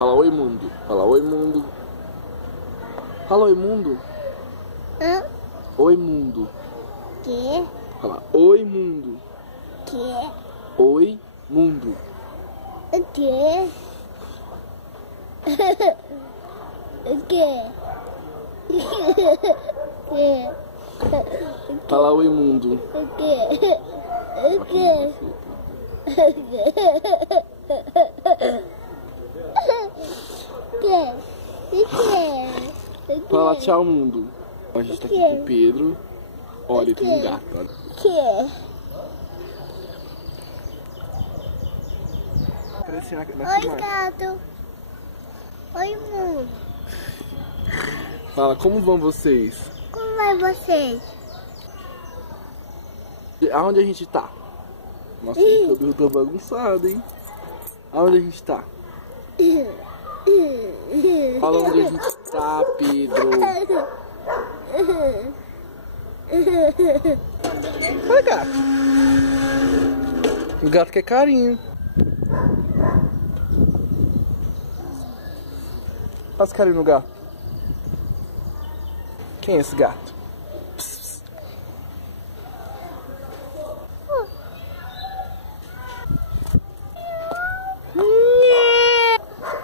Fala oi mundo. Fala oi mundo. Fala oi mundo. Hã? Oi mundo. Que? Fala oi mundo. Que? Oi mundo. O quê? O quê? Que? Fala oi mundo. O quê? O quê? Fala tchau mundo. A gente tá aqui com o Pedro. Olha, tem um gato. Olha. Oi, gato. Oi, mundo. Fala, como vão vocês? Como vai vocês? Aonde a gente tá? Nossa, o cabelo tá bagunçado, hein? Aonde a gente tá? Fala onde a gente tá, Pedro. Olha, gato. O gato quer carinho. Faz carinho no gato. Quem é esse gato? Pss, pss.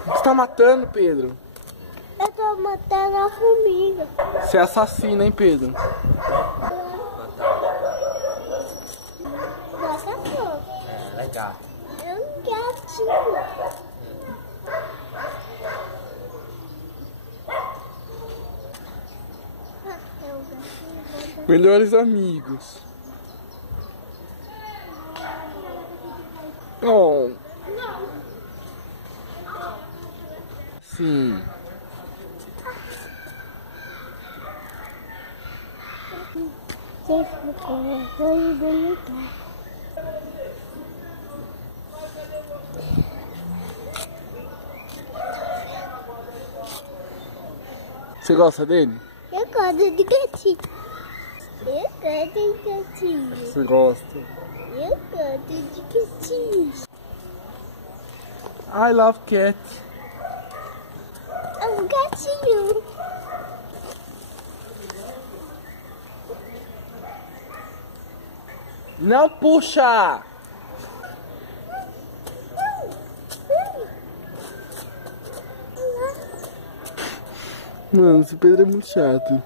Você tá matando, Pedro? Eu tô matando a formiga. Você é assassino, hein, Pedro? Cachorro. É, legal. É um gatinho. Melhores amigos. Oh. Sim. Você ficou bonito. Você gosta dele? Eu gosto de gatinho. Eu gosto de gatinho. Você gosta? Eu gosto de gatinho. I love cat. É um gatinho. Não puxa! Mano, esse Pedro é muito chato.